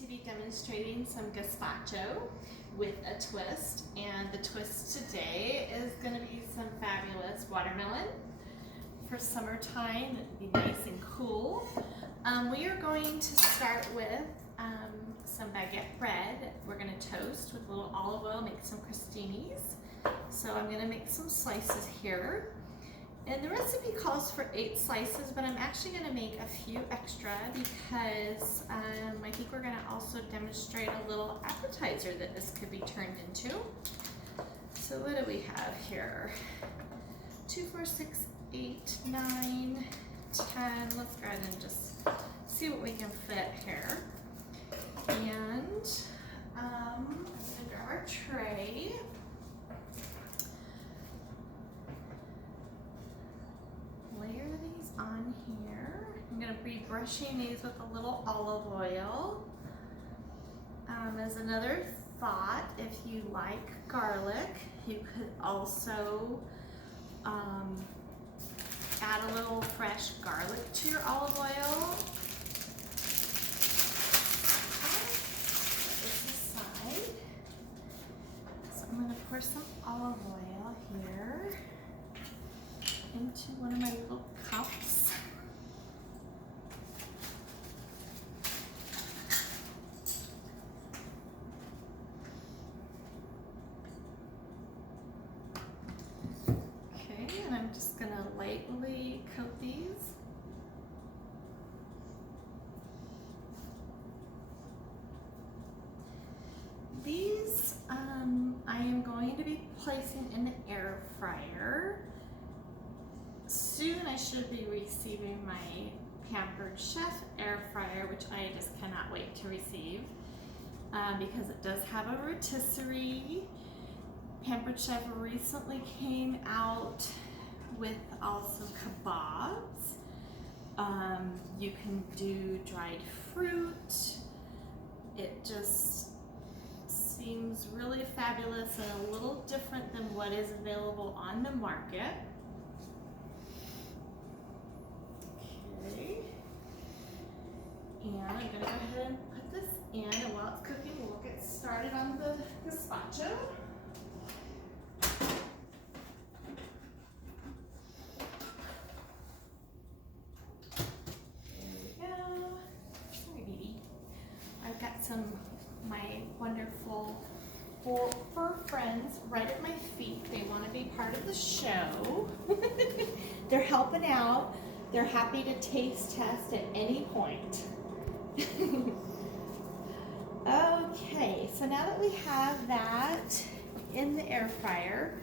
to be demonstrating some gazpacho with a twist, and the twist today is going to be some fabulous watermelon for summertime. It'd be nice and cool. We are going to start with some baguette bread. We're going to toast with a little olive oil, make some crostinis. So I'm going to make some slices here. And the recipe calls for 8 slices, but I'm actually going to make a few extra because I think we're going to also demonstrate a little appetizer that this could be turned into. So what do we have here? 2, 4, 6, 8, 9, 10. Let's go ahead and just see what we can fit here. And I'm going to grab our tray. Layer these on here. I'm going to be brushing these with a little olive oil. As another thought, if you like garlic, you could also add a little fresh garlic to your olive oil. Put this aside. So I'm going to pour some olive oil here into one of my little cups. Okay, and I'm just going to lightly coat these. These I am going to be placing in the air fryer. Soon I should be receiving my Pampered Chef air fryer, which I just cannot wait to receive because it does have a rotisserie. Pampered Chef recently came out with also kebabs. You can do dried fruit. It just seems really fabulous and a little different than what is available on the market. Okay. And I'm going to go ahead and put this in, and while it's cooking, we'll get started on the gazpacho. I've got some my wonderful fur friends right at my feet. They want to be part of the show. They're helping out. They're happy to taste test at any point. Okay, so now that we have that in the air fryer,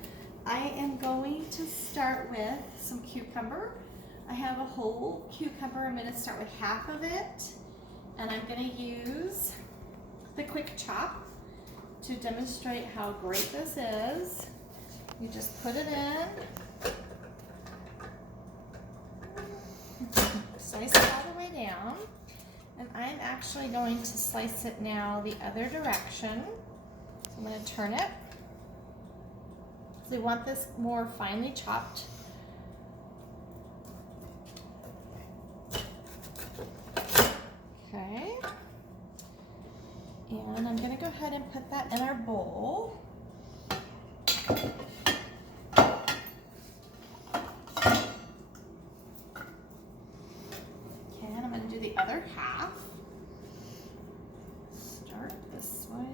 I am going to start with some cucumber. I have a whole cucumber. I'm going to start with half of it. And I'm going to use the quick chop to demonstrate how great this is. You just put it in, slice it all the way down, and I'm actually going to slice it now the other direction. So I'm going to turn it. So we want this more finely chopped. Okay, and I'm going to go ahead and put that in our bowl. Okay, and I'm going to do the other half. Start this way.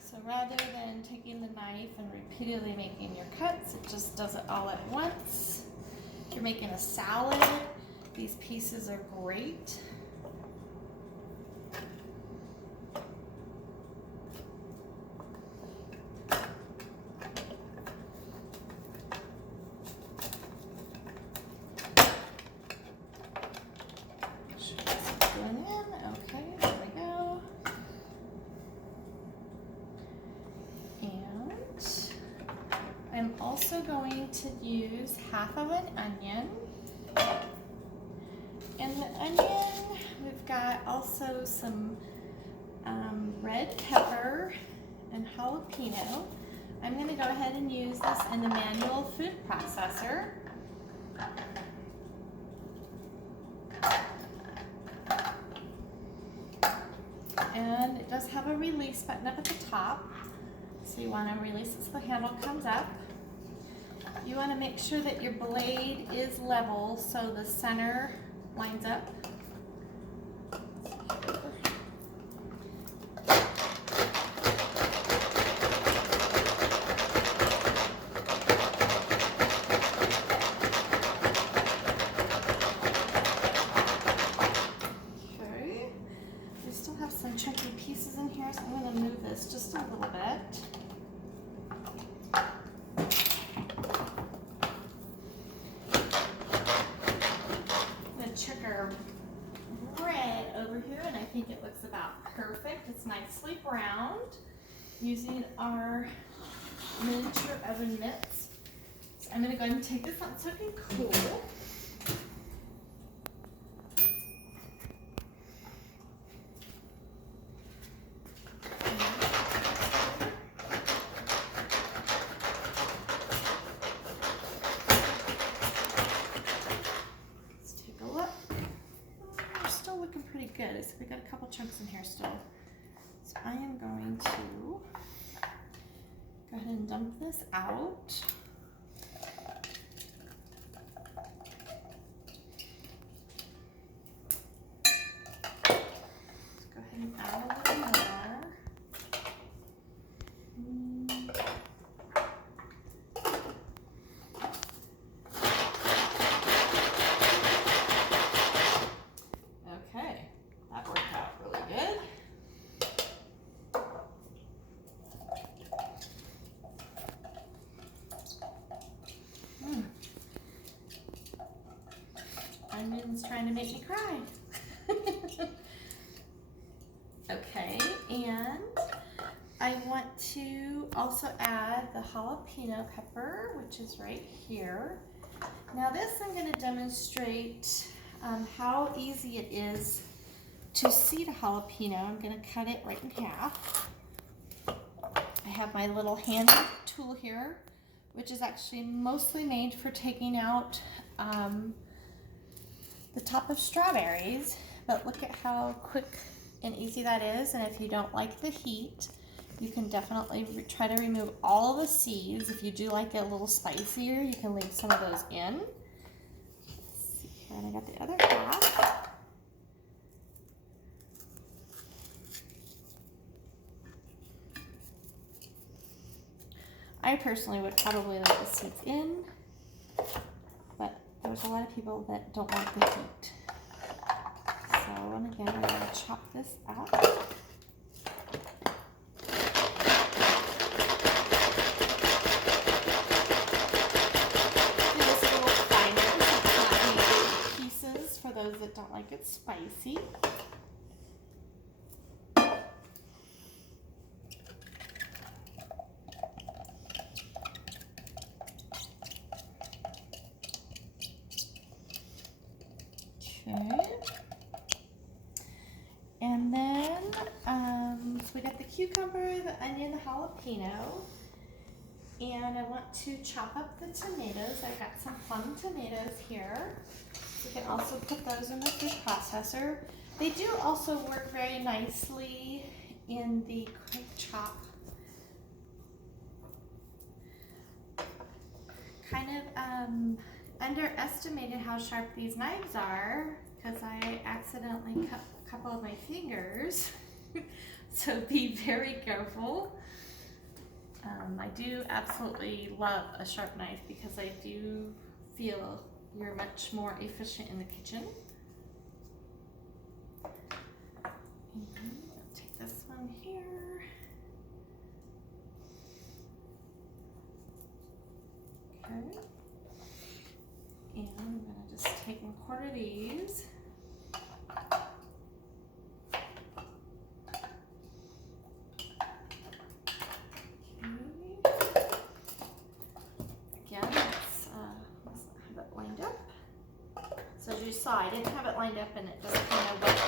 So rather than taking the knife and repeatedly making your cuts, it just does it all at once. If you're making a salad, these pieces are great. Okay, there we go. And I'm also going to use half of an onion. And the onion, we've got also some red pepper and jalapeno. I'm going to go ahead and use this in the manual food processor. and it does have a release button up at the top. So you want to release it so the handle comes up. You want to make sure that your blade is level so the center lines up. Some chunky pieces in here, so I'm going to move this just a little bit. I'm going to check our bread over here, and I think it looks about perfect. It's nicely browned using our miniature oven mitts. So I'm going to go ahead and take this out so it can cool. Pretty good. So we got a couple chunks in here still. So I am going to go ahead and dump this out. Let's go ahead and add a little more. Onion's trying to make me cry. Okay, and I want to also add the jalapeno pepper, which is right here. Now this I'm going to demonstrate how easy it is to seed a jalapeno. I'm going to cut it right in half. I have my little handy tool here, which is actually mostly made for taking out the top of strawberries, but look at how quick and easy that is. And if you don't like the heat, you can definitely try to remove all of the seeds. If you do like it a little spicier, you can leave some of those in. Let's see here, and I got the other half. I personally would probably leave the seeds in, but there's a lot of people that don't like the heat. So, and again, I'm going to chop this up. Do this a little finer so it's not big pieces for those that don't like it spicy. Okay. And then, so we got the cucumber, the onion, the jalapeno, and I want to chop up the tomatoes. I've got some plum tomatoes here. You can also put those in the food processor. They do also work very nicely in the quick chop. Kind of underestimated how sharp these knives are because I accidentally cut a couple of my fingers. So be very careful. I do absolutely love a sharp knife because I do feel you're much more efficient in the kitchen. I'll take this one here. Okay. And I'm going to just take and quarter these. Again, let's have it lined up. So as you saw, I didn't have it lined up and it just kind of went